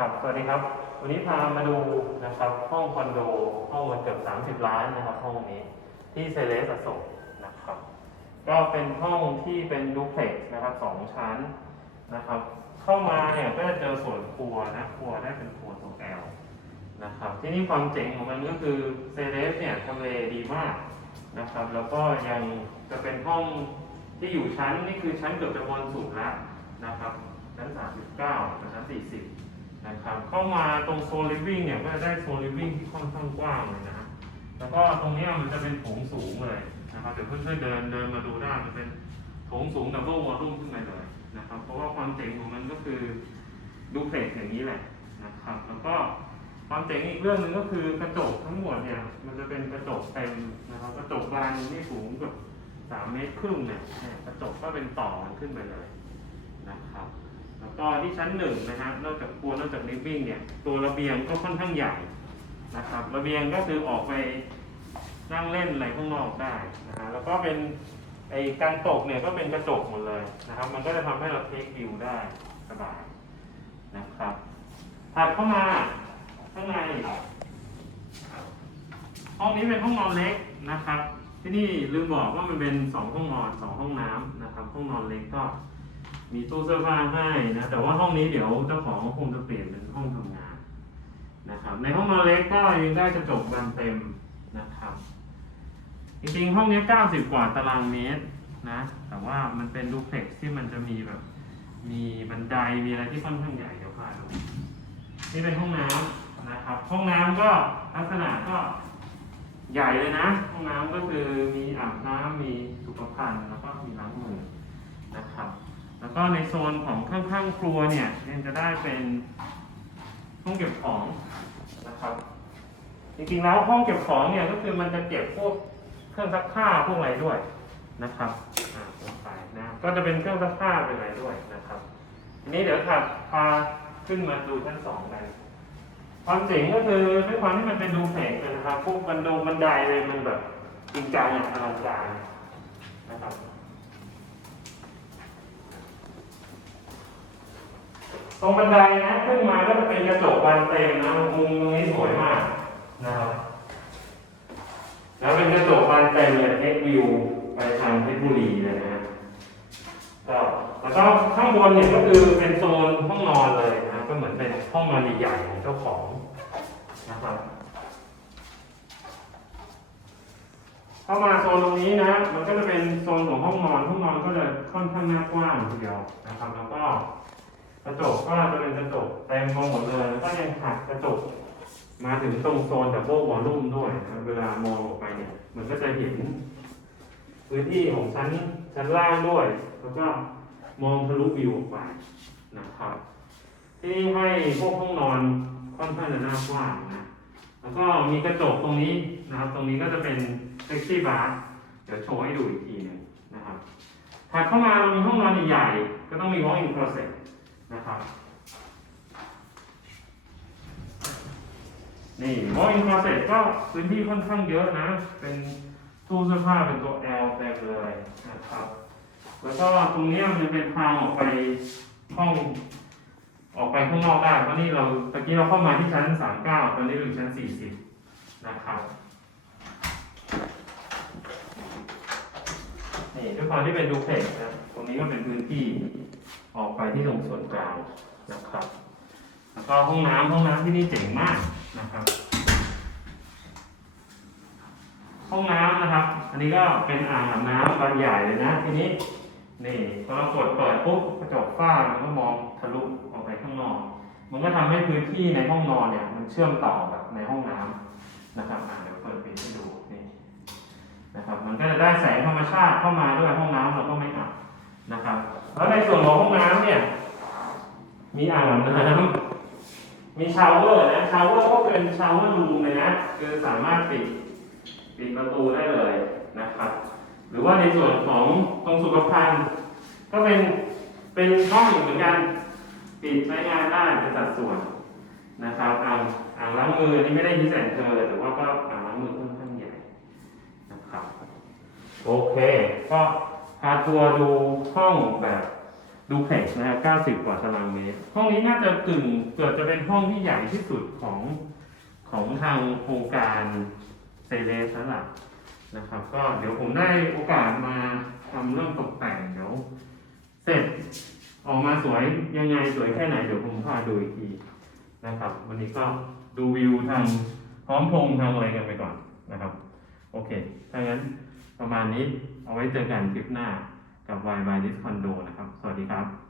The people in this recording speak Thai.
ครับ สวัสดีครับ วันนี้พามาดูนะครับห้องคอนโดห้องมันเกือบ 30 ล้านนะครับห้องนี้ที่เซเลสอโศกนะครับ ก็เป็นห้องที่เป็นดูเพล็กซ์นะครับสองชั้นนะครับ เข้ามาเนี่ยก็จะเจอส่วนครัวนะครัวได้เป็นครัวตัวแอลนะครับ ที่นี่ความเจ๋งของมันก็คือเซเลสเนี่ยทำเลดีมากนะครับ แล้วก็ยังจะเป็นห้องที่อยู่ชั้นนี่คือชั้นเกือบจะบนสุดแล้วนะครับชั้น 39กับชั้น 40 นะครับเข้ามาตรงโซนลิฟวิ่งเนี่ยก็จะได้โซนลิฟวิ่งที่ค่อนข้างกว้างเลยนะแล้วก็ตรงนี้มันจะเป็นโถงสูงเลยนะครับเดี๋ยวเพื่อนๆเดินเดินมาดูได้มันเป็นโถงสูงดับเบิลวอลลุ่มขึ้นไปเลยนะครับเพราะว่าความเจ๋งของมันก็คือดูเพลกอย่างนี้แหละนะครับแล้วก็ความเจ๋งอีกเรื่องหนึ่งก็คือกระจกทั้งหมดเนี่ยมันจะเป็นกระจกเต็มนะครับกระจกบานนี่สูงเกือบสามเมตรครึ่งเนี่ยกระจกก็เป็นต่อขึ้นไปเลยนะครับ แล้วก็ที่ชั้นหนึ่งนะฮะนอกจากครัวนอกจากลิฟวิ่งเนี่ย ตัวระเบียงก็ค่อนข้างใหญ่นะครับ ระเบียงก็คือออกไปนั่งเล่นอะไรข้างนอกได้นะฮะแล้วก็เป็นไอ้การตกเนี่ยก็เป็นกระจกหมดเลยนะครับ มันก็จะทำให้เราเทควิวได้สบายนะครับถัดเข้ามาข้างในห้องนี้เป็นห้องนอนเล็กนะครับ ที่นี่ลืมบอกว่ามันเป็นสองห้องนอนสองห้องน้ำนะครับ ห้องนอนเล็กก็ มีตู้เสื้อผ้าให้นะ แต่ว่าห้องนี้เดี๋ยวเจ้าของคงจะเปลี่ยนเป็นห้องทำงานนะครับ ในห้องนอนเล็กก็ยังได้กระจกบานเต็มนะครับ จริงๆห้องนี้ 90 กว่าตารางเมตรนะ แต่ว่ามันเป็นดูเพล็กซ์ที่มันจะมีแบบ มีบันไดมีอะไรที่ค่อนข้างใหญ่เดี๋ยวพาดูนี่เป็นห้องน้ำนะครับ ห้องน้ำก็ลักษณะก็ใหญ่เลยนะ ห้องน้ำก็คือมีอาบน้ำมีสุขภัณฑ์แล้วก็มีล้างมือ ก็ในโซนของข้างๆครัวเนี่ยยังจะได้เป็นห้องเก็บของนะครับ จริงๆแล้วห้องเก็บของเนี่ยก็คือมันจะเก็บพวกเครื่องซักผ้าพวกอะไรด้วยนะครับอ่าลงไปนะก็จะเป็นเครื่องซักผ้าเป็นอะไรด้วยนะครับทีนี้เดี๋ยวถัดพาขึ้นมาดูชั้นสองกันความเจ๋งก็คือด้วยความที่มันเป็นดูเพลกนะครับพวกบันดงบันไดเลยมันแบบจริงจังอย่างอลังการนะครับ ตรงบันไดนะขึ้นมาก็จะเป็นกระจกบานเต็มนะมุมตรงนี้สวยมากนะครับ แล้วเป็นกระจกบานเต็มเนี่ยเทควิวไปทางเพชรบุรีเลยนะฮะก็แล้วก็ข้างบนเนี่ยก็คือเป็นโซนห้องนอนเลยนะก็เหมือนเป็นห้องนอนใหญ่ๆของเจ้าของนะครับเข้ามาโซนตรงนี้นะ มันก็จะเป็นโซนของห้องนอน ห้องนอนก็จะค่อนข้างน้ากว้างทีเดียวนะครับ แล้วก็ กระจกก็จะเป็นกระจกเต็มมาหมดเลยแล้วก็ยังหักกระจกมาถึงตรงโซนดับเบิลวอลลุ่มด้วยนะเวลามองออกไปเนี่ย มันก็จะเห็น พื้นที่ของชั้นชั้นล่างด้วย แล้วก็มองทะลุวิวออกไปนะครับ ที่ให้พวกห้องนอนค่อนข้างจะน่ากว้างนะ แล้วก็มีกระจกตรงนี้นะครับ ตรงนี้ก็จะเป็นเซ็กซี่บาร์เดี๋ยวโชว์ให้ดูอีกทีหนึงนะครับถัดเข้ามาเรามีห้องนอนใหญ่ๆก็ต้องมี walk-in closet นะครับ นี่ walk-in closet ก็พื้นที่ค่อนข้างเยอะนะ เป็นตู้เสื้อผ้าเป็นตัว L เต็มเลยนะครับ แล้วก็ตรงนี้มันจะเป็นทางออกไปห้อง ออกไปข้างนอกได้ เพราะนี่เราตะกี้เราเข้ามาที่ชั้น 39 ตอนนี้อยู่ชั้น 40 นะครับนี่ด้วยความที่เป็นดูเพล็กนะ ตรงนี้ก็เป็นพื้นที่ ออกไปที่ตรงส่วนกลางนะครับ แล้วก็ห้องน้ำห้องน้ำที่นี่เจ๋งมากนะครับ ห้องน้ำนะครับ อันนี้ก็เป็นอ่างอาบน้ำบานใหญ่เลยนะทีนี้นี่พอเรากดเปิดปุ๊บกระจกฝ้ามันก็มองทะลุออกไปข้างนอก มันก็ทำให้พื้นที่ในห้องนอนเนี่ย มันเชื่อมต่อกับในห้องน้ำนะครับอ่าเดี๋ยวเปิดปิดให้ดูนี่นะครับ มันก็จะได้แสงธรรมชาติเข้ามาด้วยห้องน้ำเราก็ไม่อับ นะครับ แล้วในส่วนของห้องน้ำเนี่ย มีอ่างน้ำมีชาวเวอร์นะชาวเวอร์ก็เป็นชาวเวอร์รูมเลยนะคือสามารถปิดปิดประตูได้เลยนะครับ หรือว่าในส่วนของตรงสุขภัณฑ์ก็เป็นเป็นห้องเหมือนกันปิดใช้งานได้เป็นสัดส่วนนะครับอ่างอ่างล้างมือนี่ไม่ได้พิเศษเธอแต่ว่าก็อ่างล้างมือค่อนข้างใหญ่นะครับ โอเค ก็าทัวร์ดูห้องแบบดูเพล็กนะครับ90 กว่าตารางเมตร ห้องนี้น่าจะกึ่งเกือบจะเป็นห้องที่ใหญ่ที่สุดของของทางโครงการเซเลสแล้วล่ะนะครับ ก็เดี๋ยวผมได้โอกาสมาทำเรื่องตกแต่งเดี๋ยวเสร็จออกมาสวยยังไงสวยแค่ไหนเดี๋ยวผมพาดูอีกทีนะครับ วันนี้ก็ดูวิวทางพร้อมพงทางอะไรกันไปก่อนนะครับ โอเคถ้างั้นประมาณนี้ เอาไว้เจอกันคลิปหน้ากับ Y by This Condo นะครับ สวัสดีครับ